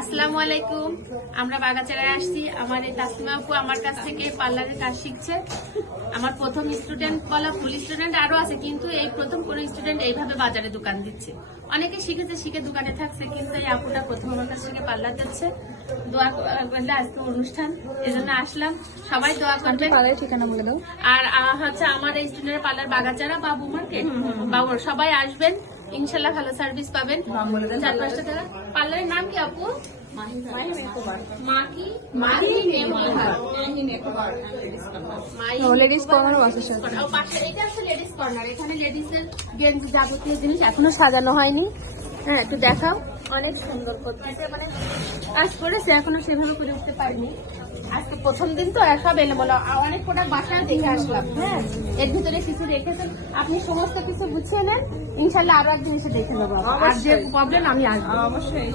আসসালামু আলাইকুম। আমরা বাগাচারায় আসছি। আমার এই তাসলিমা আপু আমার কাছ থেকে পার্লারের কাজ শিখছে। আমার প্রথম স্টুডেন্ট বলা ফুল স্টুডেন্ট আরো আছে, কিন্তু এই প্রথম কোন স্টুডেন্ট এইভাবে বাজারে দোকান দিচ্ছে। অনেকে শিখেছে, শিখে দোকানে থাকছে, কিন্তু এই আপুটা প্রথম আমার কাছ থেকে পার্লার যাচ্ছে। দোয়া করলে আজকে অনুষ্ঠান, এজন্য আসলাম। সবাই দোয়া করবেন। পার্লারের ঠিকানা বলে দাও। আর হচ্ছে আমার এই স্টুডেন্টের পার্লার বাগাচারা বাবু মার্কেট। বাবু সবাই আসবেন, ইনশাল্লাহ ভালো সার্ভিস পাবেন। 4-5টা টাকা। পার্লারের নাম কি আপু? লেডিস কর্নার বাসের সাথে। এটা হচ্ছে লেডিস কর্নার। এখানে লেডিসের গেঞ্জি যাবতীয় জিনিস এখনো সাজানো হয়নি। হ্যাঁ, একটু দেখাও। অনেক সুন্দর করতেছে, মানে কাজ করেছে, এখনো সেভাবে করে উঠতে পারিনি। আজকে প্রথম দিন তো সব এলে বলো, অনেক প্রোডাক্ট বাসায় দেখে আসলাম। হ্যাঁ, এর ভিতরে কিছু রেখেছেন, আপনি সমস্ত কিছু গুছিয়ে নেন, ইনশাল্লাহ আরো একদিন এসে দেখে নেবো। আর যে প্রবলেম আমি আসবো অবশ্যই।